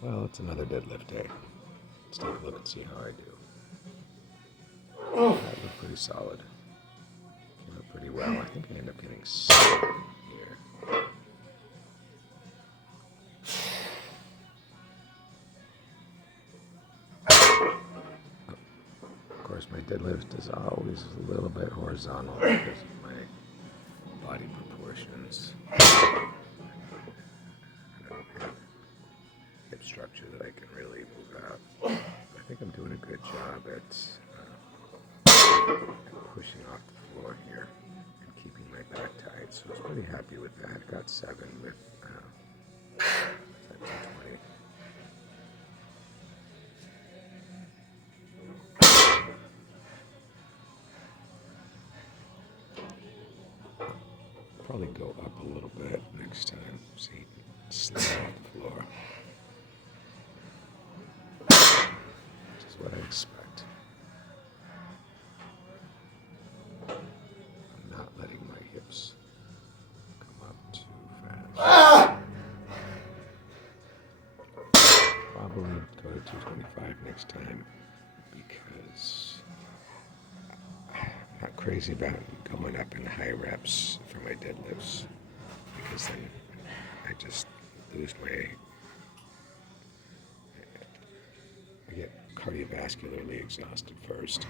Well, it's another deadlift day. Let's take a look and see how I do. That looked pretty solid. Came out pretty well. I think I end up getting 7 here. Of course, my deadlift is always a little bit horizontal because of my body proportions. I don't have hip structure that I can really move out. I think I'm doing a good job at pushing off the floor here and keeping my back tight. So I was pretty happy with that. Got 7 with 220. Probably go up a little bit next time. See, slide off the floor. Which is what I expect. I'm not letting my hips come up too fast. Probably go to 225 next time because I'm not crazy about going up in high reps for my deadlifts because then I just lose I get cardiovascularly exhausted first.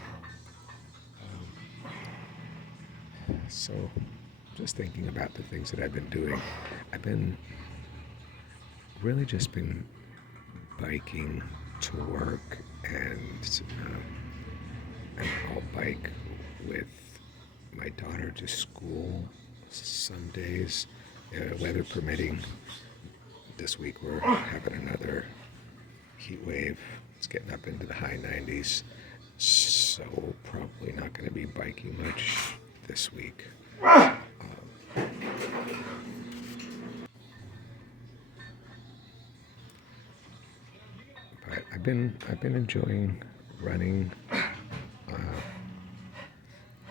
So just thinking about the things that I've been doing, I've been really just been biking to work and I'll bike with my daughter to school some days, weather permitting. This week we're having another heat wave. It's getting up into the high 90s, so probably not going to be biking much this week. But I've been enjoying running.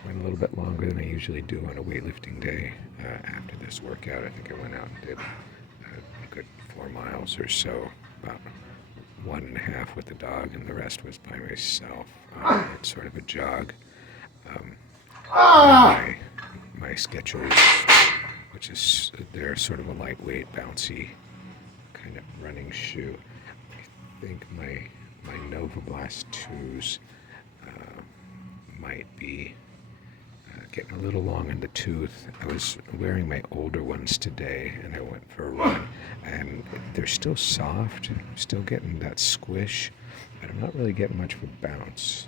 Went a little bit longer than I usually do on a weightlifting day. After this workout, I think I went out and did a good 4 miles or so, about 1.5 with the dog, and the rest was by myself. It's sort of a jog. My Skechers, which is they're sort of a lightweight, bouncy kind of running shoe. I think my Nova Blast 2s might be getting a little long in the tooth. I was wearing my older ones today and I went for a run and they're still soft, still getting that squish, but I'm not really getting much of a bounce.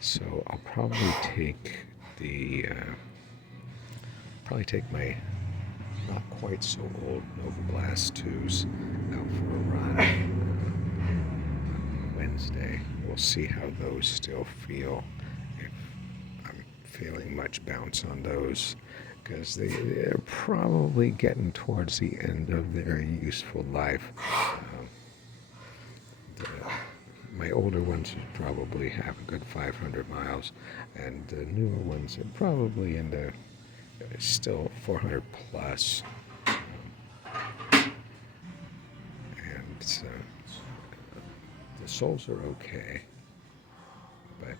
So I'll probably take my not quite so old Nova Blast 2s out for a run on Wednesday. We'll see how those still feel. Feeling much bounce on those because they're probably getting towards the end of their useful life. My older ones probably have a good 500 miles, and the newer ones are probably in the still 400 plus. And the soles are okay, but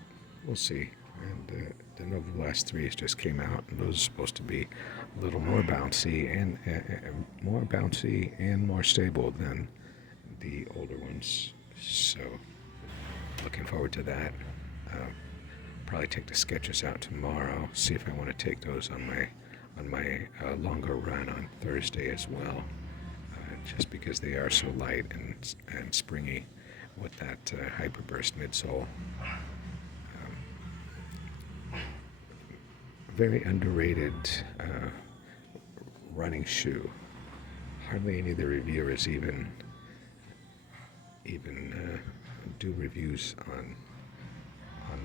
we'll see. And the Nova Blast 3s just came out, and those are supposed to be a little more bouncy and more stable than the older ones. So, looking forward to that. Probably take the Skechers out tomorrow. See if I want to take those on my longer run on Thursday as well. Just because they are so light and springy with that Hyperburst midsole. Very underrated running shoe. Hardly any of the reviewers even do reviews on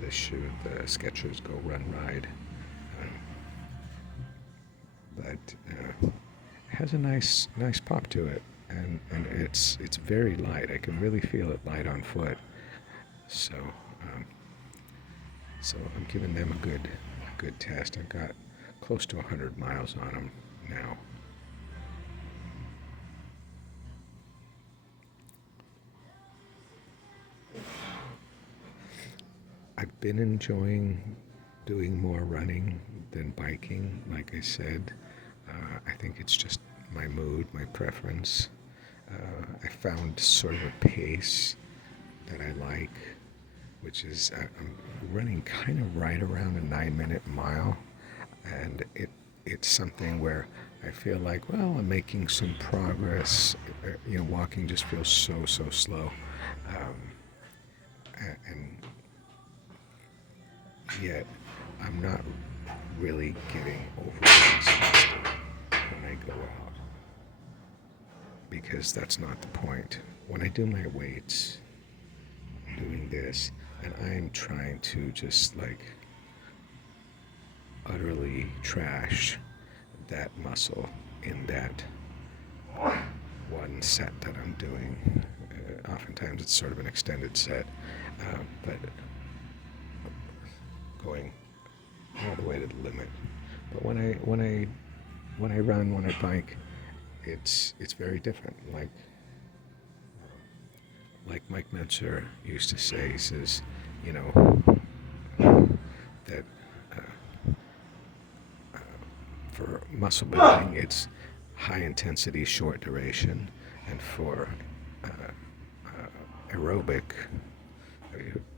this shoe, the Skechers Go Run Ride. But has a nice pop to it, and it's very light. I can really feel it light on foot. So I'm giving them a good test. I've got close to 100 miles on them now. been enjoying doing more running than biking. Like I said, I think it's just my mood, my preference. I found sort of a pace that I like, which is I'm running kind of right around a 9-minute mile, and it's something where I feel like, well, I'm making some progress. Walking just feels so slow, and yet I'm not really getting overly exhausted when I go out, because that's not the point. When I do my weights, I'm doing this, and I'm trying to just like utterly trash that muscle in that one set that I'm doing. Oftentimes it's sort of an extended set, but going all the way to the limit. But when I run, when I bike, it's very different. Like Mike Mentzer used to say, he says, you know, that for muscle building, it's high intensity, short duration, and for aerobic,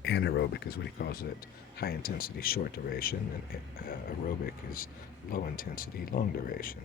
anaerobic is what he calls it, high intensity, short duration, and aerobic is low intensity, long duration.